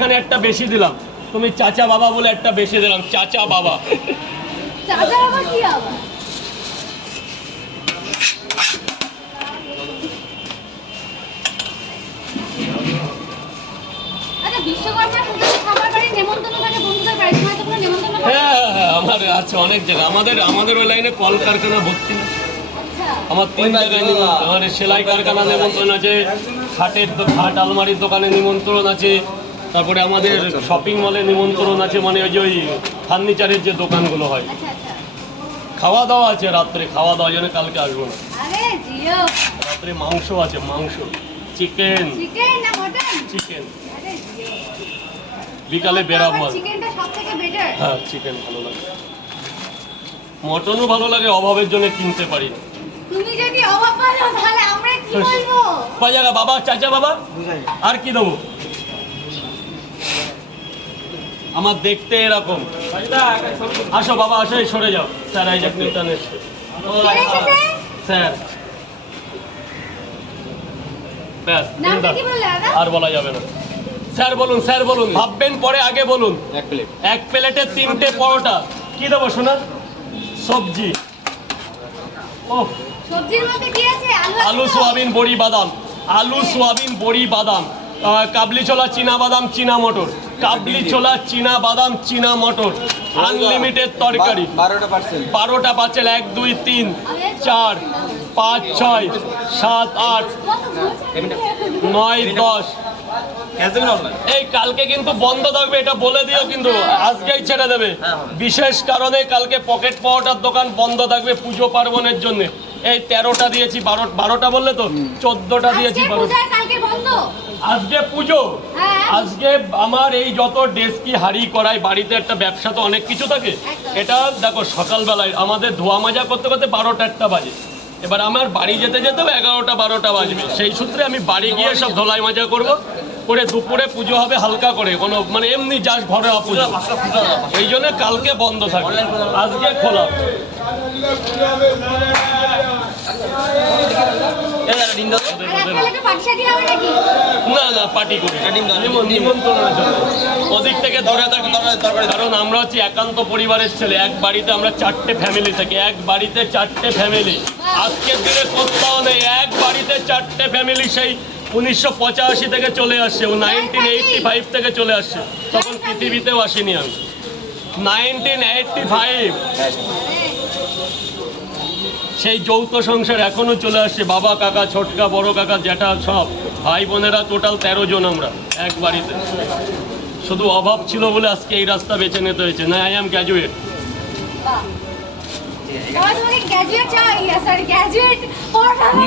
এখানে একটা বেশি দিলাম। তুমি চাচা বাবা বলে একটা বেশি দিলাম চাচা বাবা। চাচা আবার কি আবার? আচ্ছা করে হ্যাঁ হ্যাঁ, হ্যাঁ আমার আছে অনেক জায়গা। আমাদের আমাদের ওই লাইনে কলকারখানা ভর্তি। না আচ্ছা। আমার তিন জায়গায় নিমন্ত্রণ সেলাই কারখানা নিমন্ত্রণ আছে। খাটের খাট আলমারির দোকানে নিমন্ত্রণ আছে। তারপরে আমাদের শপিং মলে নিমন্ত্রণ আছে মানে ওই যে ওই ফার্নিচারের যে দোকানগুলো হয়। আচ্ছা আচ্ছা। খাওয়া দাওয়া আছে রাত্রে খাওয়া দাওয়া জন্য কালকে আসব না। রাত্রে মাংস আছে মাংস। চিকেন চিকেন না মটন চিকেন আরে জিও। বিকালে বেরাবো হ্যাঁ চিকেন ভালো লাগে। মটনও ভালো লাগে অভাবের জন্য কিনতে পারি না। তুমি যদি অভাব পাও তাহলে আমরা কি বলব? কয় জায়গা বাবা চাচা বাবা? আর কি দেবো? আমার দেখতে এরকম। আসো বাবা আসো সরে যাও। স্যার আইজাক নিউটন এসছে কে এসেছে। স্যার। ব্যাস আর বলা যাবে না। স্যার বলুন স্যার বলুন। ভাববেন পরে আগে বলুন। এক প্লেট। এক প্লেটে তিনটে পরোটা। কি দেবো শোনা সবজি। ও সবজির মধ্যে কি আছে? আলু? সোয়াবিন বড়ি বাদাম। আলু সোয়াবিন বড়ি বাদাম। কাবলি ছোলা চীনা বাদাম চীনা মটর। কাবলি ছোলা চীনা বাদাম চীনা মটর। আনলিমিটেড তরকারি। বারোটা পাঁচেল এক দুই তিন চার পাঁচ ছয় সাত আট নয় দশ। এই কালকে কিন্তু বন্ধ থাকবে এটা বলে দিও কিন্তু। আজকেই ছেড়ে দেবে। বিশেষ কারণে কালকে পকেট পাওয়াটার দোকান বন্ধ থাকবে পুজো পার্বণের জন্য। এই তেরোটা দিয়েছি বারো বারোটা বললে তো? চোদ্দটা দিয়েছি বারোটা আজকে পুজো। হ্যাঁ। আজকে আমার এই যত ডেস্কি হাড়ি করাই বাড়িতে একটা ব্যবসা তো অনেক কিছু থাকে এটা দেখো সকালবেলায় আমাদের ধোয়া মাজা করতে করতে বারোটা একটা বাজে। এবার আমার বাড়ি যেতে যেতেও এগারোটা বারোটা বাজবে। সেই সূত্রে আমি বাড়ি গিয়ে সব ধোলাই মাজা করব করে দুপুরে পুজো হবে হালকা করে কোনো মানে এমনি জাস্ট ঘরে পুজো। এই জন্য কালকে বন্ধ থাকবে আজকে খোলা। না না পার্টি করি। নিমন্ত্রণের জন্য। ওদিক থেকে ধরে কারণ আমরা হচ্ছে একান্ত পরিবারের ছেলে এক বাড়িতে আমরা চারটে ফ্যামিলি থাকি এক বাড়িতে চারটে ফ্যামিলি আজকের দিনে কোথাও নেই এক বাড়িতে চারটে ফ্যামিলি সেই উনিশশো পঁচাশি থেকে চলে আসছে ও নাইনটিন এইটটি ফাইভ থেকে চলে আসছে। তখন পৃথিবীতেও আসিনি আমি নাইনটিন এইটটি ফাইভ সেই যৌথ সংসার এখনও চলে আসছে। বাবা কাকা ছোটকা বড় কাকা জ্যাঠা সব। ভাই বোনেরা টোটাল তেরো জন আমরা এক বাড়িতে। শুধু অভাব ছিল বলে আজকে এই রাস্তা বেছে নিতে হয়েছে। না আই এম গ্র্যাজুয়েট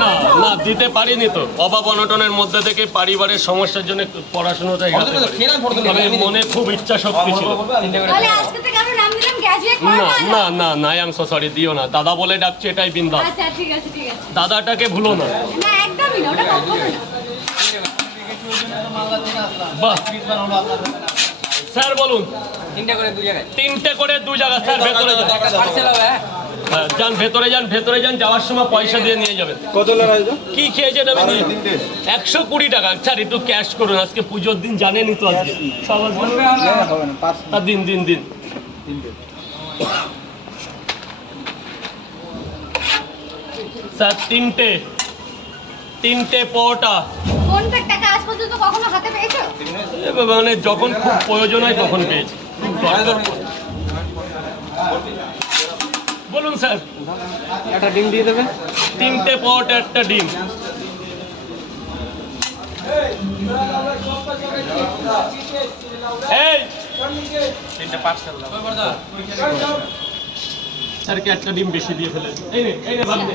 না না দিতে পারিনি তো। অভাব অনটনের মধ্যে থেকে পারিবারের সমস্যার জন্য পড়াশোনাটা মনে খুব ইচ্ছা শক্তি ছিল। না না না না আই এম সো সরি দিও না। দাদা বলে ডাকছে এটাই বিন্দাস। আচ্ছা ঠিক আছে ঠিক আছে। দাদাটাকে ভুলো না। না একদমই না ওটা কখনো না। বাহ। স্যার বলুন। তিনটা করে দুই জায়গায়। তিনটে করে দু জায়গা স্যার ভেতরে যান। পার্সেল হবে হ্যাঁ, যান ভেতরে যান ভেতরে যান যাওয়ার সময় পয়সা দিয়ে নিয়ে যাবেন। কত কি খেয়েছেন আমি নিয়ে একশো কুড়ি টাকা। স্যার একটু ক্যাশ করুন আজকে পুজোর দিন জানেনই তো আজকে। সব আসবে হবে না পাঁচ আর দিন দিন দিন। স্যার তিনটে। তিনটে পরোটা। ফোনপের টাকা আজ পর্যন্ত কখনো হাতে পেয়েছ? এ বাবা, মানে যখন খুব প্রয়োজন হয় তখন পেয়েছি। বলুন স্যার। একটা ডিম দিয়ে দেবে তিনটে পরোটা একটা ডিম। এই তিনটা পার্সেল স্যারকে একটা ডিম বেশি দিয়ে ফেলে। এই নে এই নে ভাবনে